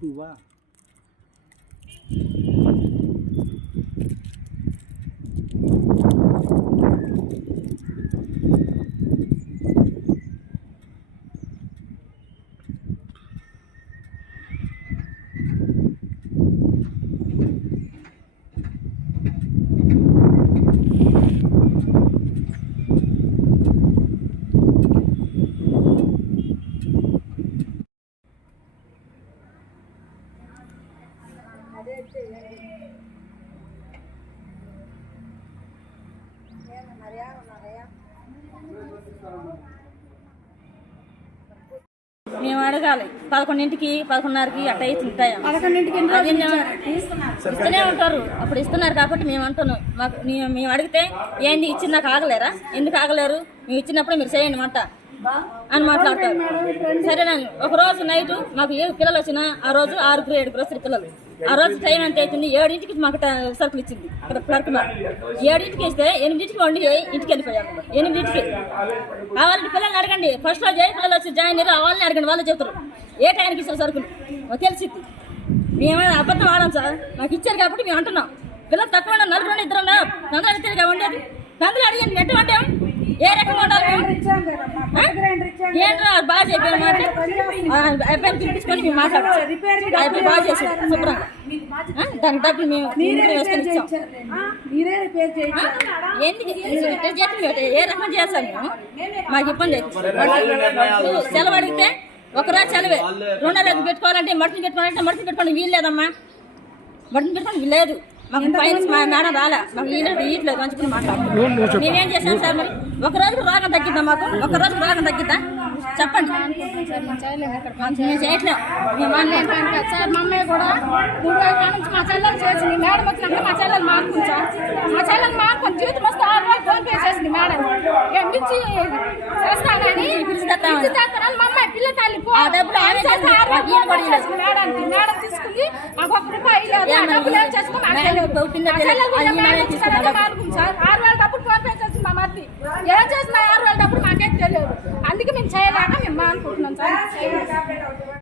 一百 మేము అడగాలి. పదకొండింటికి పదకొండున్నరకి అట్ట అవుతుంటాయి ఇస్తూనే ఉంటారు. అప్పుడు ఇస్తున్నారు కాబట్టి మేము అంటున్నాం. మాకు మేము అడిగితే ఏంది ఇచ్చింది నాకు ఆగలేరా ఎందుకు ఆగలేరు? మేము ఇచ్చినప్పుడు మీరు చేయండి మంట. అని మాట్లాడతారు. సరేనండి ఒక రోజు నైట్ మాకు ఏ పిల్లలు వచ్చినా ఆ రోజు ఆరుగురు ఏడుగురు వస్తారు పిల్లలు. ఆ రోజు టైం ఎంత అవుతుంది? ఏడింటికి మాకు సరుకులు ఇచ్చింది. ఇక్కడ క్లర్క్ ఏడింటికి ఇస్తే ఎనిమిదింటికి వండి ఇంటికి వెళ్ళిపోయాము ఎనిమిదింటికి. కావాలంటే పిల్లల్ని అడగండి. ఫస్ట్ రోజు ఏ పిల్లలు వచ్చి జాయిన్ అయ్యారు వాళ్ళని అడగండి. వాళ్ళు చెప్తారు. ఏ టైంకి ఇస్తారు సరుకులు? మాకు తెలిసింది మేమైనా అబద్ధం ఆడాం సార్. మాకు ఇచ్చారు కాబట్టి మేము అంటున్నాం. పిల్లలు తక్కువ ఉన్నారు, నలుగురు ఇద్దరు ఉన్నారు తొందరగా అడిగితే ఉండేది తొందరగా అడిగాను ఎటువంటి? ఏ రకంగా ఉండాలి ఏంట్రా బాగా చెప్పాను మేము మాట్లాడచ్చు అబ్బాయి బాగా శుభ్రంగా. డబ్బులు మేము వేసుకొని ఇచ్చాం. మీరే ఎందుకు ఏ రకం మాకు ఇబ్బంది సెలవు అడిగితే ఒకరోజు సెలవే. రెండో రోజు పెట్టుకోవాలంటే మటన్ పెట్టుకోవాలంటే మటన్ పెట్టుకోండి వీలు లేదమ్మా. మటన్ పెట్టుకోండి లేదు. మాకు పైన మా మాకు ఈయన మాట్లాడుతున్నాం మేమేం చేసాం సార్ మరి? ఒక రోజుకు రోగం తగ్గిద్దాం మాకు? ఒక రోజుకు రోగం తగ్గిద్దా? చెప్పండి. మేము చేయట్లేం. మేము మాట్లాడలేం. ఏంటంటే సార్ మా అమ్మాయి కూడా మూడు రోజుల కాడ నుంచి మా చెల్లెలు చేసింది. మేడం వచ్చినాక మా చెల్లెలు సార్ మా చెల్లెలు మానుకొని జీవితం వస్తే ఆరు రోజులు ఫోన్ పే చేసింది. ఎండించి చేస్తానని. పిలిచిస్తానని మా అమ్మాయి పిల్ల తల్లి పో. డబ్బులు ఆమె మేడానికి మేడం తీసుకుంది. మాకు రూపాయి? డబ్బులు ఏం మా. చెల్లెలు సార్ ఆరు వేల డబ్బులు ఫోన్ పే చేసింది మా మధ్య ఏం చేసిన ఆరు వేల డబ్బులు మాకేం తెలియదు. అందుకే మేము చేయలేక మేము మానుకుంటున్నాం సార్.